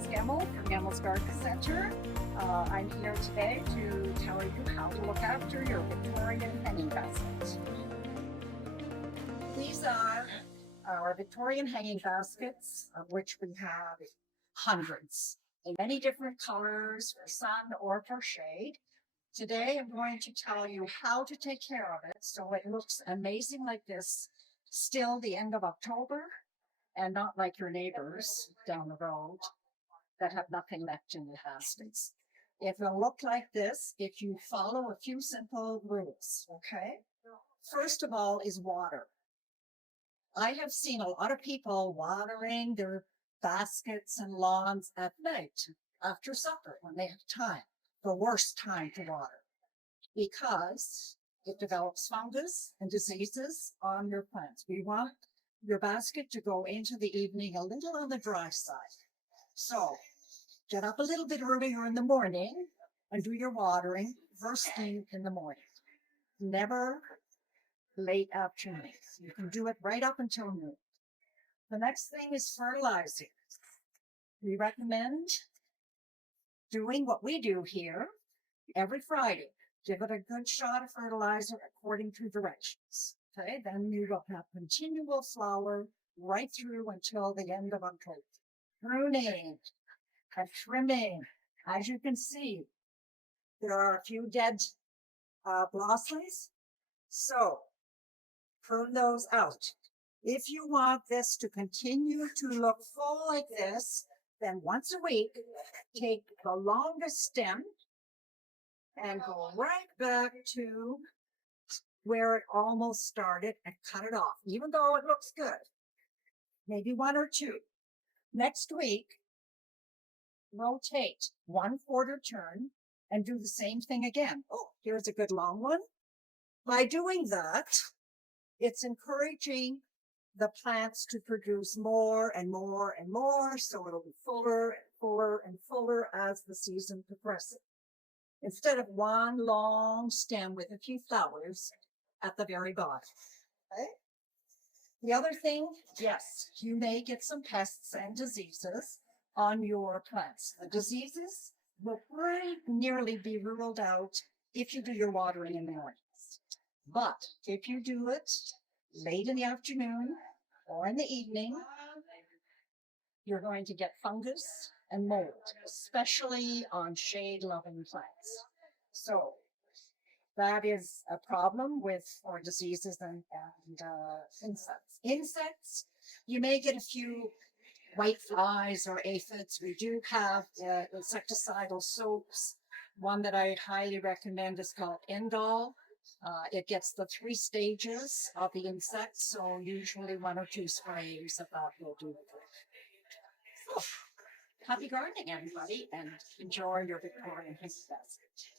is Gemmel from Gemmel's Garden Center. I'm here today to tell you how to look after your Victorian hanging baskets. These are our Victorian hanging baskets, of which we have hundreds in many different colors for sun or for shade. Today I'm going to tell you how to take care of it so it looks amazing like this, still the end of October, and not like your neighbors down the road that have nothing left in the baskets. It will look like this if you follow a few simple rules, okay? First of all is water. I have seen a lot of people watering their baskets and lawns at night after supper when they have time, the worst time to water, because it develops fungus and diseases on your plants. We want your basket to go into the evening a little on the dry side. So get up a little bit earlier in the morning and do your watering first thing in the morning. Never late afternoon. You can do it right up until noon. The next thing is fertilizing. We recommend doing what we do here every Friday. Give it a good shot of fertilizer according to directions. Okay, then you will have continual flower right through until the end of October. Pruning and trimming. As you can see, there are a few dead blossoms. So prune those out. If you want this to continue to look full like this, then once a week, take the longest stem and go right back to where it almost started and cut it off, even though it looks good. Maybe one or two. Next week, rotate 1/4 turn and do the same thing again. Oh, here's a good long one. By doing that, it's encouraging the plants to produce more and more and more, so it'll be fuller and fuller and fuller as the season progresses, instead of one long stem with a few flowers at the very bottom. Okay? The other thing, yes, you may get some pests and diseases on your plants. The diseases will pretty nearly be ruled out if you do your watering in the mornings. But if you do it late in the afternoon or in the evening, you're going to get fungus and mold, especially on shade-loving plants. So that is a problem with or diseases and insects. Insects, you may get a few white flies or aphids. We do have insecticidal soaps. One that I highly recommend is called Indol. It gets the 3 stages of the insects, so usually 1 or 2 sprays of that will do the trick. Happy gardening, everybody, and enjoy your Victorian hanging basket.